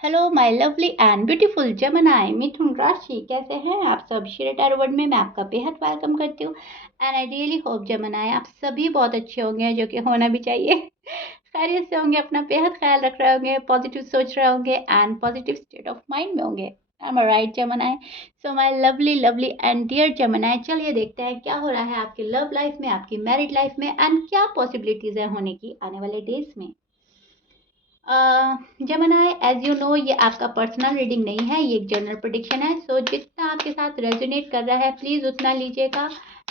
Hello my lovely and beautiful Gemini मिथुन राशि, कैसे हैं आप सब। श्री टैरो वर्ल्ड में मैं आपका बेहद वेलकम करती हूँ and I really hope Gemini आप सभी बहुत अच्छे होंगे, जो कि होना भी चाहिए। खैरियत से होंगे, अपना बेहद ख्याल रख रहे होंगे, पॉजिटिव सोच रहे होंगे and positive state of mind में होंगे। Am I right Gemini? So my lovely lovely and dear Gemini, चलिए देखते हैं क्या हो रहा है आपकी लव लाइफ में, आपकी मैरिड लाइफ में एंड क्या पॉसिबिलिटीज है होने की आने वाले डेज में। जेमिनी, एज यू नो, ये आपका पर्सनल रीडिंग नहीं है, ये एक जनरल प्रेडिक्शन है। सो जितना आपके साथ रेजोनेट कर रहा है प्लीज़ उतना लीजिएगा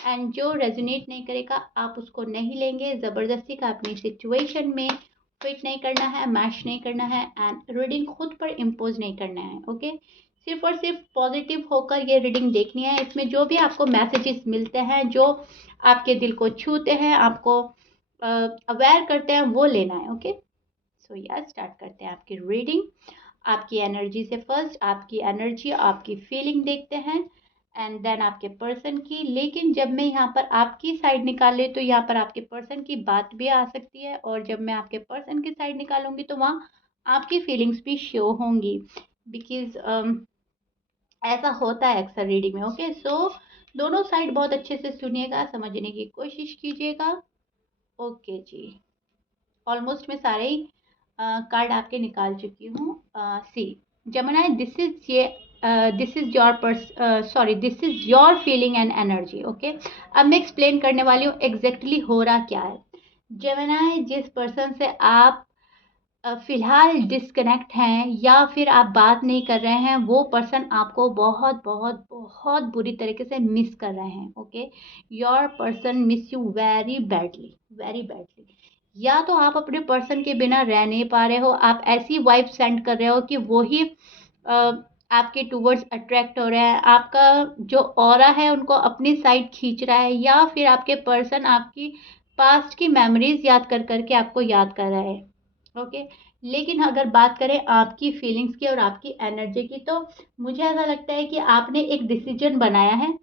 एंड जो रेजोनेट नहीं करेगा आप उसको नहीं लेंगे। ज़बरदस्ती का अपनी सिचुएशन में फिट नहीं करना है, मैच नहीं करना है एंड रीडिंग खुद पर इम्पोज नहीं करना है। ओके, सिर्फ और सिर्फ पॉजिटिव होकर ये रीडिंग देखनी है। इसमें जो भी आपको मैसेजेस मिलते हैं, जो आपके दिल को छूते हैं, आपको अवेयर करते हैं, वो लेना है। ओके, सो या स्टार्ट करते हैं आपकी रीडिंग। आपकी एनर्जी से फर्स्ट आपकी एनर्जी, आपकी फीलिंग देखते हैं एंड देन आपके पर्सन की। लेकिन जब मैं यहाँ पर आपकी साइड निकाले तो यहाँ पर आपके पर्सन की बात भी आ सकती है, और जब मैं आपके पर्सन की साइड निकालूंगी तो वहाँ आपकी फीलिंग्स भी शो होंगी, बिकॉज ऐसा होता है अक्सर रीडिंग में। ओके, सो दोनों साइड बहुत अच्छे से सुनिएगा, समझने की कोशिश कीजिएगा। ओके जी, ऑलमोस्ट मैं सारे ही कार्ड आपके निकाल चुकी हूँ। See Gemini, this is your this is your feeling and energy. Okay, अब मैं एक्सप्लेन करने वाली हूँ एग्जैक्टली हो रहा क्या है। जमुना, जिस पर्सन से आप फिलहाल डिस्कनेक्ट हैं या फिर आप बात नहीं कर रहे हैं, वो पर्सन आपको बहुत बहुत बहुत बुरी तरीके से मिस कर रहे हैं। Okay, your person miss you very badly, very badly. या तो आप अपने पर्सन के बिना रह नहीं पा रहे हो, आप ऐसी वाइब सेंड कर रहे हो कि वो ही आपके टूवर्ड्स अट्रैक्ट हो रहे हैं, आपका जो ऑरा है उनको अपनी साइड खींच रहा है, या फिर आपके पर्सन आपकी पास्ट की मेमोरीज याद कर करके आपको याद कर रहा है। ओके, लेकिन अगर बात करें आपकी फीलिंग्स की और आपकी एनर्जी की, तो मुझे ऐसा लगता है कि आपने एक डिसीजन बनाया है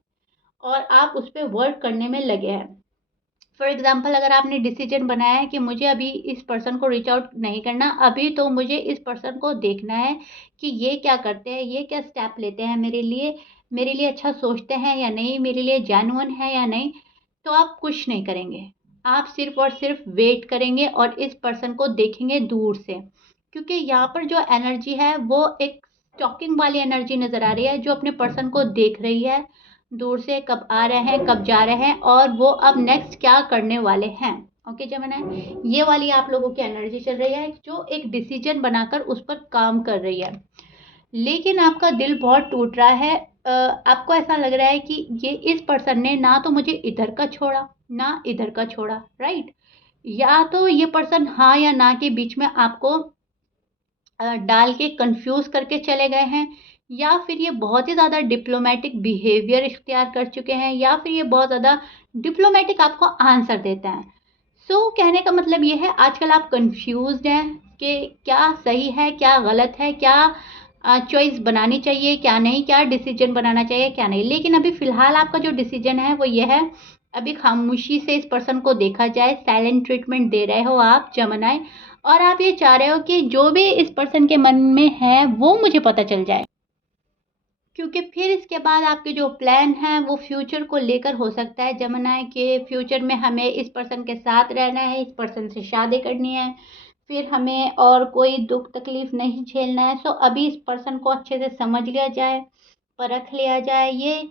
और आप उस पर वर्क करने में लगे हैं। फॉर एग्जाम्पल, अगर आपने डिसीजन बनाया है कि मुझे अभी इस पर्सन को रीच आउट नहीं करना, अभी तो मुझे इस पर्सन को देखना है कि ये क्या करते हैं, ये क्या स्टेप लेते हैं मेरे लिए अच्छा सोचते हैं या नहीं, मेरे लिए जेन्युइन है या नहीं, तो आप कुछ नहीं करेंगे। आप सिर्फ और सिर्फ वेट करेंगे और इस पर्सन को देखेंगे दूर से, क्योंकि यहाँ पर जो एनर्जी है वो एक स्टॉकिंग वाली एनर्जी नज़र आ रही है, जो अपने पर्सन को देख रही है दूर से, कब आ रहे हैं कब जा रहे हैं और वो अब नेक्स्ट क्या करने वाले हैं। ओके जमुना, ये वाली आप लोगों की एनर्जी चल रही है, जो एक डिसीजन बनाकर उस पर काम कर रही है। लेकिन आपका दिल बहुत टूट रहा है। आपको ऐसा लग रहा है कि ये इस पर्सन ने ना तो मुझे इधर का छोड़ा ना इधर का छोड़ा, राइट। या तो ये पर्सन हाँ या ना के बीच में आपको डाल के कंफ्यूज करके चले गए हैं, या फिर ये बहुत ही ज़्यादा डिप्लोमेटिक बिहेवियर इख्तियार कर चुके हैं, या फिर ये बहुत ज़्यादा डिप्लोमेटिक आपको आंसर देते हैं। सो कहने का मतलब ये है, आजकल आप कंफ्यूज्ड हैं कि क्या सही है क्या गलत है, क्या चॉइस बनानी चाहिए क्या नहीं, क्या डिसीजन बनाना चाहिए क्या नहीं। लेकिन अभी फ़िलहाल आपका जो डिसीजन है वो ये है, अभी खामोशी से इस पर्सन को देखा जाए, साइलेंट ट्रीटमेंट दे रहे हो आप जमुनाई, और आप ये चाह रहे हो कि जो भी इस पर्सन के मन में है वो मुझे पता चल जाए, क्योंकि फिर इसके बाद आपके जो प्लान हैं वो फ्यूचर को लेकर हो सकता है जमुनाई, के फ्यूचर में हमें इस पर्सन के साथ रहना है, इस पर्सन से शादी करनी है, फिर हमें और कोई दुख तकलीफ नहीं झेलना है। सो अभी इस पर्सन को अच्छे से समझ लिया जाए, परख लिया जाए, ये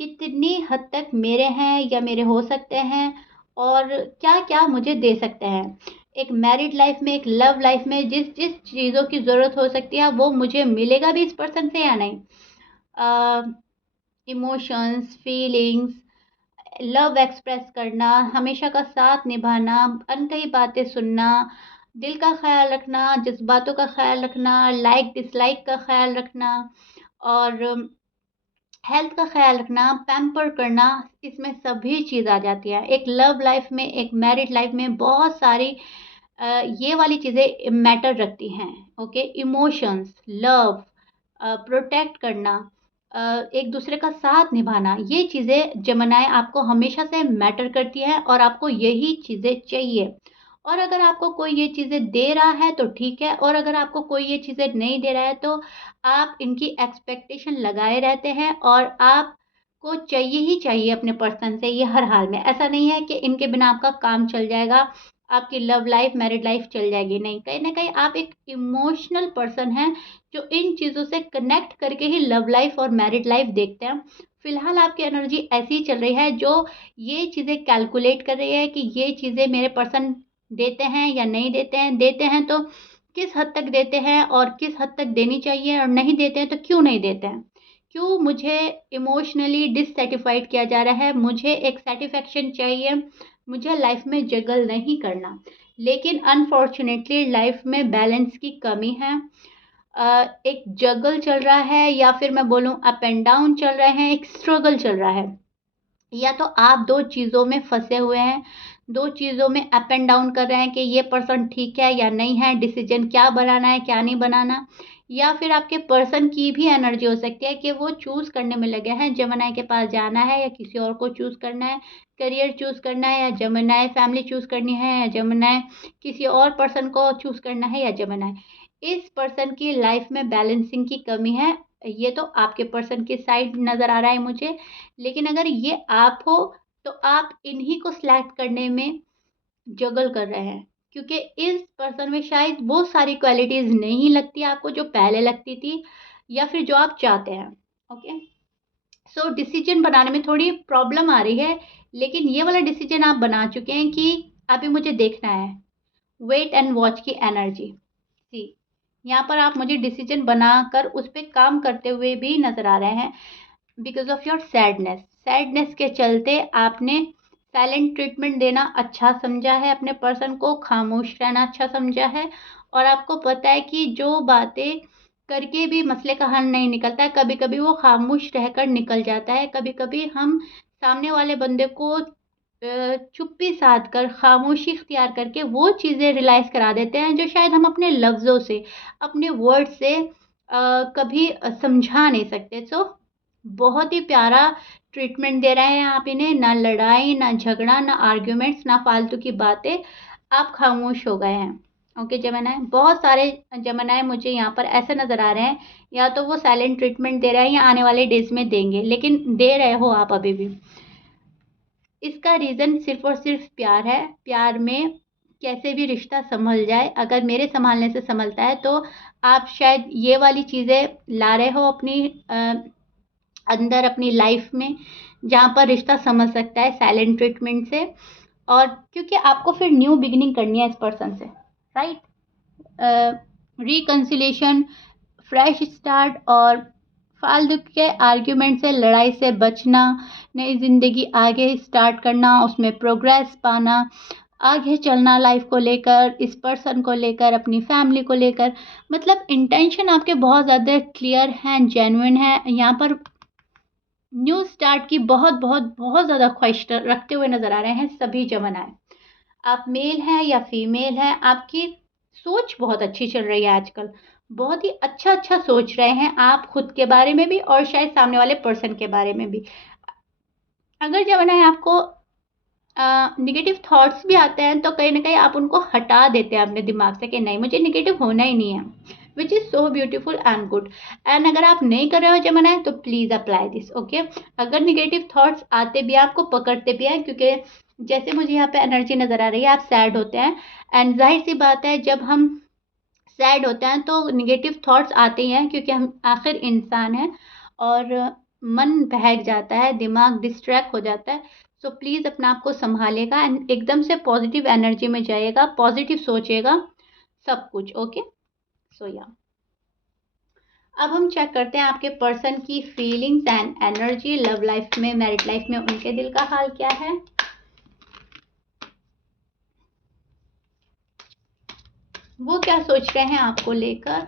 कितनी हद तक मेरे हैं या मेरे हो सकते हैं, और क्या क्या मुझे दे सकते हैं। एक मैरिड लाइफ में, एक लव लाइफ में जिस जिस चीज़ों की ज़रूरत हो सकती है वो मुझे मिलेगा भी इस पर्सन से या नहीं। इमोशंस, फीलिंग्स, लव एक्सप्रेस करना, हमेशा का साथ निभाना, अनकही बातें सुनना, दिल का ख्याल रखना, जज्बातों का ख्याल रखना, लाइक डिसलाइक का ख्याल रखना, और हेल्थ का ख्याल रखना, पैम्पर करना, इसमें सभी चीज़ आ जाती है। एक लव लाइफ में, एक मैरिड लाइफ में बहुत सारी ये वाली चीज़ें मैटर रखती हैं। ओके, इमोशंस, लव, प्रोटेक्ट करना, एक दूसरे का साथ निभाना, ये चीज़ें जमुनाएं आपको हमेशा से मैटर करती हैं और आपको यही चीज़ें चाहिए। और अगर आपको कोई ये चीज़ें दे रहा है तो ठीक है, और अगर आपको कोई ये चीज़ें नहीं दे रहा है तो आप इनकी एक्सपेक्टेशन लगाए रहते हैं और आपको चाहिए ही चाहिए अपने पर्सन से ये हर हाल में। ऐसा नहीं है कि इनके बिना आपका काम चल जाएगा, आपकी लव लाइफ, मैरिड लाइफ चल जाएगी, नहीं। कहीं न कहीं आप एक इमोशनल पर्सन हैं जो इन चीज़ों से कनेक्ट करके ही लव लाइफ और मैरिड लाइफ देखते हैं। फिलहाल आपकी एनर्जी ऐसी ही चल रही है जो ये चीज़ें कैलकुलेट कर रही है कि ये चीज़ें मेरे पर्सन देते हैं या नहीं देते हैं, देते हैं तो किस हद तक देते हैं और किस हद तक देनी चाहिए, और नहीं देते हैं तो क्यों नहीं देते हैं। क्यों मुझे इमोशनली डिससैटिस्फाइड किया जा रहा है, मुझे एक सैटिस्फैक्शन चाहिए, मुझे लाइफ में जगल नहीं करना। लेकिन अनफॉर्चुनेटली लाइफ में बैलेंस की कमी है। एक जगल चल रहा है, या फिर मैं बोलूँ अप एंड डाउन चल रहे हैं, एक स्ट्रगल चल रहा है। या तो आप 2 चीज़ों में फँसे हुए हैं, 2 चीज़ों में अप एंड डाउन कर रहे हैं कि ये पर्सन ठीक है या नहीं है, डिसीज़न क्या बनाना है, क्या नहीं बनाना। या फिर आपके पर्सन की भी एनर्जी हो सकती है कि वो चूज़ करने में लगे हैं, जेमिनी के पास जाना है या किसी और को चूज़ करना है, करियर चूज़ करना है या जेमिनी, फैमिली चूज़ करनी है या जेमिनी, किसी और पर्सन को चूज़ करना है या जेमिनी। इस पर्सन की लाइफ़ में बैलेंसिंग की कमी है, ये तो आपके पर्सन की साइड नज़र आ रहा है मुझे। लेकिन अगर ये आप हो, तो आप इन्हीं को सिलेक्ट करने में जगल कर रहे हैं, क्योंकि इस पर्सन में शायद वो सारी क्वालिटीज़ नहीं लगती आपको जो पहले लगती थी, या फिर जो आप चाहते हैं। ओके, सो डिसीजन बनाने में थोड़ी प्रॉब्लम आ रही है, लेकिन ये वाला डिसीजन आप बना चुके हैं कि अभी मुझे देखना है। वेट एंड वॉच की एनर्जी, सी यहाँ पर आप मुझे डिसीजन बनाकर उस पर काम करते हुए भी नजर आ रहे हैं। Because of your sadness, sadness के चलते आपने साइलेंट ट्रीटमेंट देना अच्छा समझा है, अपने पर्सन को खामोश रहना अच्छा समझा है। और आपको पता है कि जो बातें करके भी मसले का हल नहीं निकलता है, कभी कभी वो खामोश रहकर निकल जाता है। कभी कभी हम सामने वाले बंदे को चुप्पी साध कर, खामोशी इख्तियार करके वो चीज़ें रियलाइज़ करा देते हैं जो शायद हम अपने लफ्ज़ों से, अपने वर्ड से कभी समझा नहीं सकते। सो बहुत ही प्यारा ट्रीटमेंट दे रहे हैं आप इन्हें, ना लड़ाई, ना झगड़ा, ना आर्ग्यूमेंट्स, ना फालतू की बातें। आप खामोश हो गए हैं। ओके जेमिनी, बहुत सारे जेमिनी मुझे यहाँ पर ऐसे नज़र आ रहे हैं, या तो वो साइलेंट ट्रीटमेंट दे रहे हैं या आने वाले डेज़ में देंगे, लेकिन दे रहे हो आप अभी भी। इसका रीज़न सिर्फ़ और सिर्फ़ प्यार है। प्यार में कैसे भी रिश्ता सँभल जाए, अगर मेरे सँभालने से सँभलता है तो आप शायद ये वाली चीज़ें ला रहे हो अपनी अंदर, अपनी लाइफ में, जहाँ पर रिश्ता समझ सकता है साइलेंट ट्रीटमेंट से। और क्योंकि आपको फिर न्यू बिगिनिंग करनी है इस पर्सन से, राइट। रिकन्सिलेशन, फ्रेश स्टार्ट, और फालतू के आर्ग्यूमेंट से, लड़ाई से बचना, नई ज़िंदगी आगे स्टार्ट करना, उसमें प्रोग्रेस पाना, आगे चलना लाइफ को लेकर, इस पर्सन को लेकर, अपनी फैमिली को लेकर। मतलब इंटेंशन आपके बहुत ज़्यादा क्लियर हैं, जेन्युइन है। यहाँ पर न्यू स्टार्ट की बहुत बहुत बहुत ज़्यादा ख्वाहिश रखते हुए नज़र आ रहे हैं सभी जवानाएं। आप मेल हैं या फीमेल हैं, आपकी सोच बहुत अच्छी चल रही है आजकल। बहुत ही अच्छा अच्छा सोच रहे हैं आप, खुद के बारे में भी और शायद सामने वाले पर्सन के बारे में भी। अगर जवानाएं आपको निगेटिव थॉट्स भी आते हैं तो कहीं ना कहीं आप उनको हटा देते हैं अपने दिमाग से कि नहीं, मुझे निगेटिव होना ही नहीं है, which is so beautiful and good. And अगर आप नहीं कर रहे हो जमाना है तो प्लीज़ अप्लाई दिस। ओके, अगर निगेटिव थॉट्स आते भी हैं, आपको पकड़ते भी हैं, क्योंकि जैसे मुझे यहाँ पे एनर्जी नज़र आ रही है, आप सैड होते हैं। एंड जाहिर सी बात है, जब हम सैड होते हैं तो निगेटिव थॉट्स आते ही हैं, क्योंकि हम आखिर इंसान हैं और मन बहक जाता है, दिमाग डिस्ट्रैक्ट हो जाता है। सो प्लीज़ अपने आप को संभालिएगा एंड एकदम से पॉजिटिव एनर्जी में जाइएगा, पॉजिटिव सोचिएगा सब कुछ। ओके, सो या अब हम चेक करते हैं आपके पर्सन की feelings and energy love life में, मैरिड लाइफ में उनके दिल का हाल क्या है। वो क्या सोच रहे हैं आपको लेकर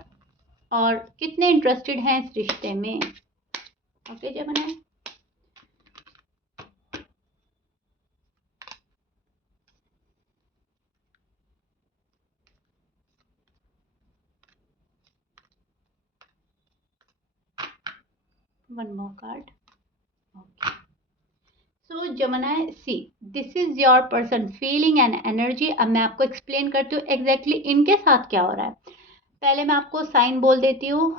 और कितने इंटरेस्टेड हैं इस रिश्ते में। ओके जब 1 more card. Okay, so Gemini, see this is your person feeling and energy. अब मैं आपको एक्सप्लेन करती हूँ एग्जैक्टली इनके साथ क्या हो रहा है। पहले मैं आपको साइन बोल देती हूँ।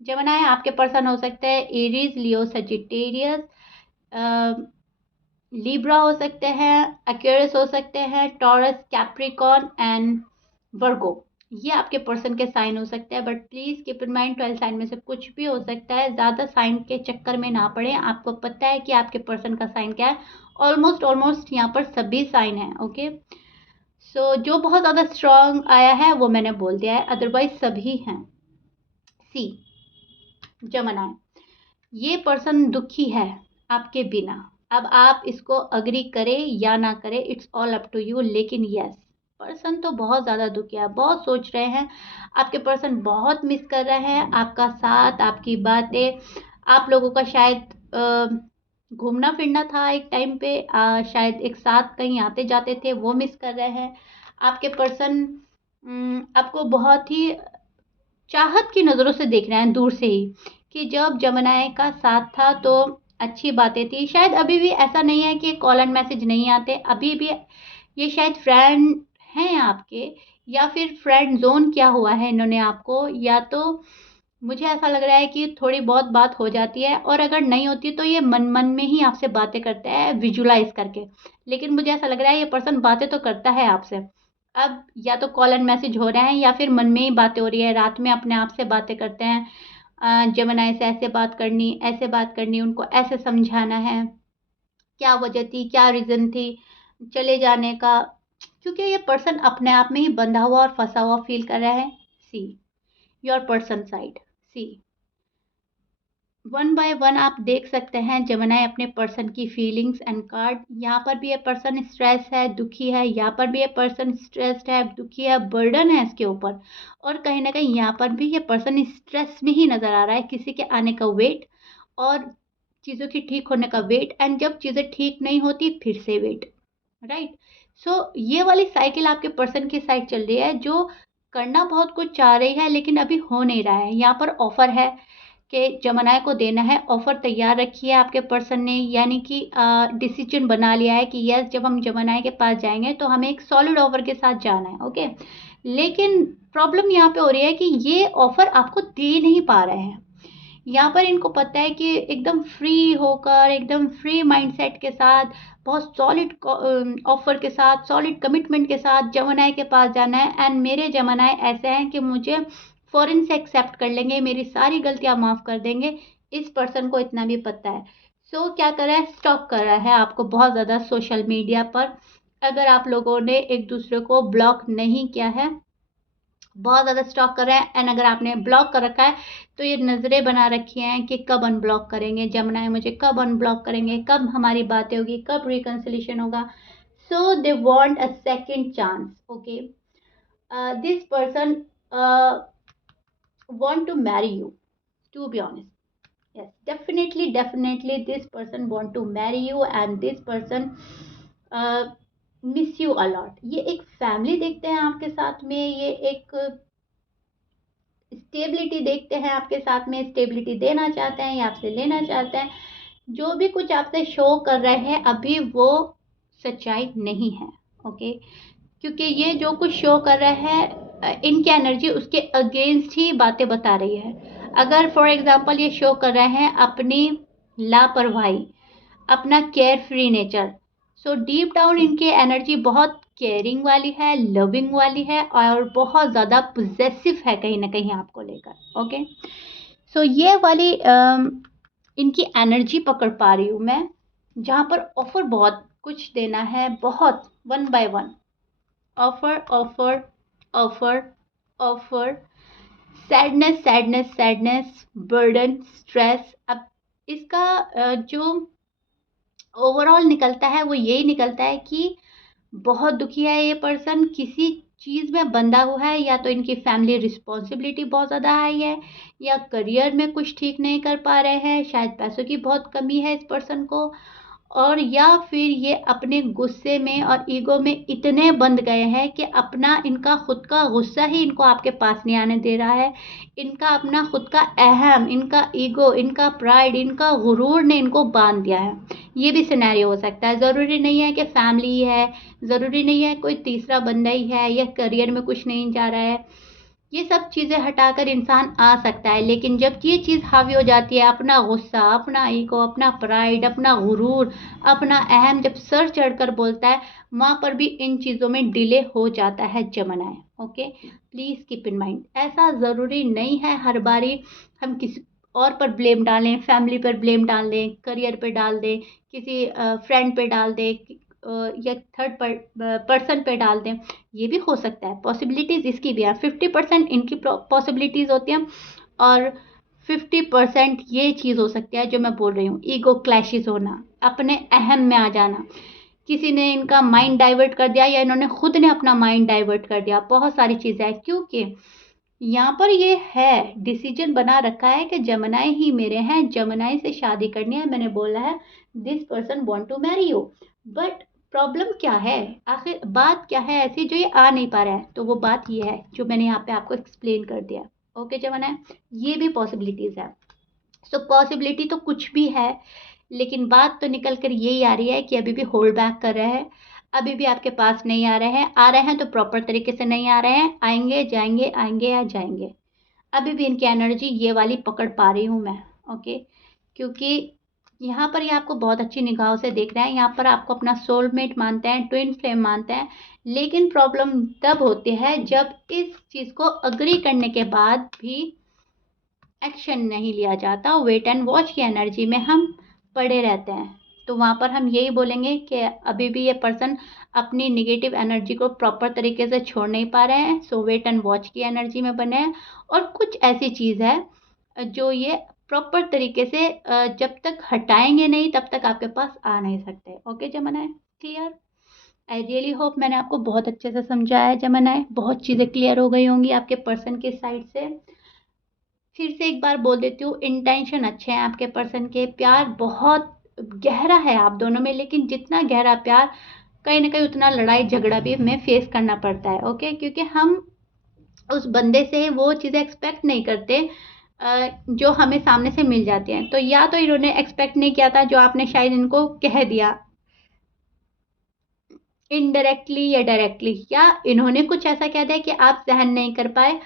जमनाय आपके पर्सन हो सकते हैं एरीज, लियो, सजिटेरियस, लिब्रा हो सकते हैं, एक्वेरियस हो सकते हैं, टॉरस, कैप्रिकॉर्न एंड वर्गो। ये आपके पर्सन के साइन हो सकते हैं, but please keep in mind 12 sign में से कुछ भी हो सकता है। ज़्यादा साइन के चक्कर में ना पड़े। आपको पता है कि आपके पर्सन का साइन क्या है। ऑलमोस्ट यहाँ पर सभी साइन है। ओके, सो जो बहुत ज़्यादा स्ट्रांग आया है वो मैंने बोल दिया है, अदरवाइज सभी हैं। सी जमनाय, ये पर्सन दुखी है आपके बिना। अब आप इसको अग्री करें या ना करें, it's all up to you. लेकिन यस, पर्सन तो बहुत ज़्यादा दुखी है, बहुत सोच रहे हैं। आपके पर्सन बहुत मिस कर रहे हैं आपका साथ, आपकी बातें। आप लोगों का शायद घूमना फिरना था एक टाइम पे, शायद एक साथ कहीं आते जाते थे, वो मिस कर रहे हैं। आपके पर्सन आपको बहुत ही चाहत की नज़रों से देख रहे हैं दूर से ही, कि जब जमुनाए का साथ था तो अच्छी बातें थी। शायद अभी भी ऐसा नहीं है कि कॉल एंड मैसेज नहीं आते, अभी भी ये शायद फ्रेंड हैं आपके, या फिर फ्रेंड जोन क्या हुआ है इन्होंने आपको, या तो मुझे ऐसा लग रहा है कि थोड़ी बहुत बात हो जाती है, और अगर नहीं होती तो ये मन मन में ही आपसे बातें करते हैं विजुलाइज करके। लेकिन मुझे ऐसा लग रहा है ये पर्सन बातें तो करता है आपसे। अब या तो कॉल एंड मैसेज हो रहे हैं या फिर मन में ही बातें हो रही है, रात में अपने आप से बातें करते हैं। जमुना से ऐसे बात करनी, ऐसे बात करनी, उनको ऐसे समझाना है, क्या वजह थी, क्या रीज़न थी चले जाने का, क्योंकि ये पर्सन अपने आप में ही बंधा हुआ और फंसा हुआ फील कर रहा है। See your person side, see one by one आप देख सकते हैं जमुनाए अपने पर्सन की फीलिंग्स एंड कार्ड। यहाँ पर भी ये पर्सन स्ट्रेस है, दुखी है, यहाँ पर भी ये पर्सन स्ट्रेस्ड है, दुखी है, बर्डन है इसके ऊपर। और कहीं ना कहीं यहाँ पर भी ये पर्सन स्ट्रेस में ही नज़र आ रहा है, किसी के आने का वेट और चीज़ों की ठीक होने का वेट, एंड जब चीज़ें ठीक नहीं होती फिर से वेट, राइट। सो ये वाली साइकिल आपके पर्सन की साइड चल रही है, जो करना बहुत कुछ चाह रही है लेकिन अभी हो नहीं रहा है। यहाँ पर ऑफर है कि जमुनाए को देना है, ऑफर तैयार रखी है आपके पर्सन ने, यानी कि डिसीजन बना लिया है कि यस, जब हम जमुनाए के पास जाएंगे तो हमें एक सॉलिड ऑफर के साथ जाना है। ओके, लेकिन प्रॉब्लम यहाँ पे हो रही है कि ये ऑफर आपको दे नहीं पा रहे हैं। यहाँ पर इनको पता है कि एकदम फ्री होकर, एकदम फ्री माइंडसेट के साथ, बहुत सॉलिड ऑफर के साथ, सॉलिड कमिटमेंट के साथ जमुनाए के पास जाना है। एंड मेरे जमुनाए ऐसे हैं कि मुझे फ़ौरन से एक्सेप्ट कर लेंगे, मेरी सारी गलतियां माफ़ कर देंगे, इस पर्सन को इतना भी पता है। सो क्या कर रहा है, स्टॉक कर रहा है आपको बहुत ज़्यादा सोशल मीडिया पर। अगर आप लोगों ने एक दूसरे को ब्लॉक नहीं किया है, बहुत ज़्यादा स्टॉक कर रहे हैं। एंड अगर आपने ब्लॉक कर रखा है तो ये नज़रें बना रखी हैं कि कब अनब्लॉक करेंगे जमुनाए, मुझे कब अनब्लॉक करेंगे, कब हमारी बातें होगी, कब रिकन्सिलेशन होगा। So they want a second chance. Okay, this person want to marry you, to be honest. Yes, definitely this person want to marry you, and this person miss you a lot. ये एक family देखते हैं आपके साथ में, ये एक stability देखते हैं आपके साथ में, स्टेबिलिटी देना चाहते हैं या आपसे लेना चाहते हैं। जो भी कुछ आपसे शो कर रहे हैं अभी वो सच्चाई नहीं है। ओके, क्योंकि ये जो कुछ शो कर रहा है इनकी एनर्जी उसके अगेंस्ट ही बातें बता रही है। अगर फॉर एग्जांपल ये शो कर रहे हैं अपनी लापरवाही, अपना care free nature, so deep down इनकी एनर्जी बहुत केयरिंग वाली है, लविंग वाली है, और बहुत ज़्यादा पोजेसिव है कहीं ना कहीं आपको लेकर। ओके, सो ये वाली इनकी एनर्जी पकड़ पा रही हूँ मैं, जहाँ पर ऑफर बहुत कुछ देना है, बहुत one by one offer offer offer offer, sadness sadness sadness, burden, stress. अब इसका जो ओवरऑल निकलता है वो यही निकलता है कि बहुत दुखी है ये पर्सन, किसी चीज़ में बंधा हुआ है, या तो इनकी फैमिली रिस्पॉन्सिबिलिटी बहुत ज़्यादा हाई है, या करियर में कुछ ठीक नहीं कर पा रहे हैं, शायद पैसों की बहुत कमी है इस पर्सन को, और या फिर ये अपने गुस्से में और ईगो में इतने बंध गए हैं कि अपना इनका खुद का गुस्सा ही इनको आपके पास नहीं आने दे रहा है। इनका अपना खुद का अहम, इनका ईगो, इनका प्राइड, इनका गुरूर ने इनको बांध दिया है। ये भी सिनेरियो हो सकता है। ज़रूरी नहीं है कि फैमिली ही है, ज़रूरी नहीं है कोई तीसरा बंदा ही है या करियर में कुछ नहीं जा रहा है। ये सब चीज़ें हटाकर इंसान आ सकता है, लेकिन जब ये चीज़ हावी हो जाती है, अपना गुस्सा, अपना ईगो, अपना प्राइड, अपना गुरूर, अपना अहम जब सर चढ़कर बोलता है, वहाँ पर भी इन चीज़ों में डिले हो जाता है Gemini. Okay, please keep in mind. ऐसा ज़रूरी नहीं है हर बारी हम किसी और पर ब्लेम डालें, फैमिली पर ब्लेम डाल दें, करियर पे डाल दें, किसी फ्रेंड पे डाल दें, या थर्ड पर्सन पे डाल दें। ये भी हो सकता है, पॉसिबिलिटीज़ इसकी भी है। 50% इनकी पॉसिबिलिटीज़ होती हैं और 50% ये चीज़ हो सकती है जो मैं बोल रही हूँ, ईगो क्लैशेस होना, अपने अहम में आ जाना। किसी ने इनका माइंड डाइवर्ट कर दिया या इन्होंने खुद ने अपना माइंड डाइवर्ट कर दिया। बहुत सारी चीज़ें हैं, क्योंकि यहाँ पर ये है, डिसीजन बना रखा है कि जमनाए ही मेरे हैं, जमनाए से शादी करनी है। मैंने बोला है this person want to marry you, but problem क्या है, आखिर बात क्या है ऐसी जो ये आ नहीं पा रहा है। तो वो बात ये है जो मैंने यहाँ पे आपको एक्सप्लेन कर दिया। ओके जमनाए, ये भी पॉसिबिलिटीज़ है। सो पॉसिबिलिटी तो कुछ भी है, लेकिन बात तो निकल कर यही आ रही है कि अभी भी होल्ड बैक कर रहे हैं, अभी भी आपके पास नहीं आ रहे हैं। आ रहे हैं तो प्रॉपर तरीके से नहीं आ रहे हैं, आएंगे जाएंगे, आएंगे या जाएंगे। अभी भी इनकी एनर्जी ये वाली पकड़ पा रही हूँ मैं। ओके, क्योंकि यहाँ पर ये आपको बहुत अच्छी निगाहों से देख रहे हैं, यहाँ पर आपको अपना सोलमेट मानते हैं, ट्विन फ्लेम मानते हैं। लेकिन प्रॉब्लम तब होती है जब इस चीज़ को अग्री करने के बाद भी एक्शन नहीं लिया जाता, वेट एंड वॉच की एनर्जी में हम पड़े रहते हैं। तो वहाँ पर हम यही बोलेंगे कि अभी भी ये पर्सन अपनी नेगेटिव एनर्जी को प्रॉपर तरीके से छोड़ नहीं पा रहे हैं। सो वेट एंड वॉच की एनर्जी में बने हैं। और कुछ ऐसी चीज़ है जो ये प्रॉपर तरीके से जब तक हटाएंगे नहीं तब तक आपके पास आ नहीं सकते। Okay Gemini, clear? I really hope मैंने आपको बहुत अच्छे से समझाया है जमनाए। बहुत चीज़ें क्लियर हो गई होंगी आपके पर्सन की साइड से। फिर से एक बार बोल देती हूँ, इंटेंशन अच्छे हैं आपके पर्सन के, प्यार बहुत गहरा है आप दोनों में, लेकिन जितना गहरा प्यार कहीं ना कहीं उतना लड़ाई झगड़ा भी हमें फेस करना पड़ता है। ओके, क्योंकि हम उस बंदे से वो चीज़ें एक्सपेक्ट नहीं करते जो हमें सामने से मिल जाती हैं। तो या तो इन्होंने एक्सपेक्ट नहीं किया था जो आपने शायद इनको कह दिया इनडायरेक्टली या डायरेक्टली, या इन्होंने कुछ ऐसा कह दिया कि आप सहन नहीं कर पाए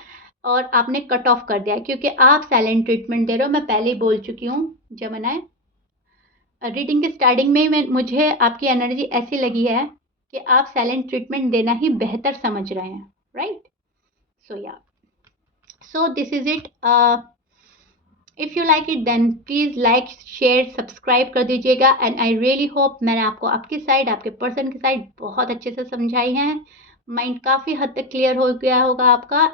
और आपने कट ऑफ कर दिया, क्योंकि आप साइलेंट ट्रीटमेंट दे रहे हो। मैं पहले ही बोल चुकी हूँ जमनाए, रीडिंग के स्टार्टिंग में ही मुझे आपकी एनर्जी ऐसी लगी है कि आप साइलेंट ट्रीटमेंट देना ही बेहतर समझ रहे हैं, right? So yeah, so this is it. If you like it then please like share subscribe कर दीजिएगा। एंड आई रियली होप मैंने आपको आपकी साइड, आपके पर्सन की साइड बहुत अच्छे से समझाई है। माइंड काफ़ी हद तक क्लियर हो गया होगा आपका।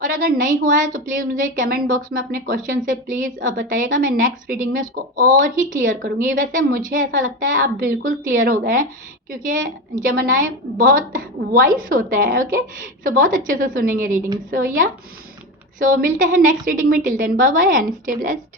और अगर नहीं हुआ है तो प्लीज़ मुझे कमेंट बॉक्स में अपने क्वेश्चन से प्लीज़ बताइएगा। मैं नेक्स्ट रीडिंग में उसको और ही क्लियर करूँगी। वैसे मुझे ऐसा लगता है आप बिल्कुल क्लियर हो गए हैं, क्योंकि जमनाए बहुत वॉइस होता है। ओके, सो बहुत अच्छे से सुनेंगे रीडिंग। सो या, सो मिलते हैं नेक्स्ट रीडिंग में। Till then bye bye and stay blessed.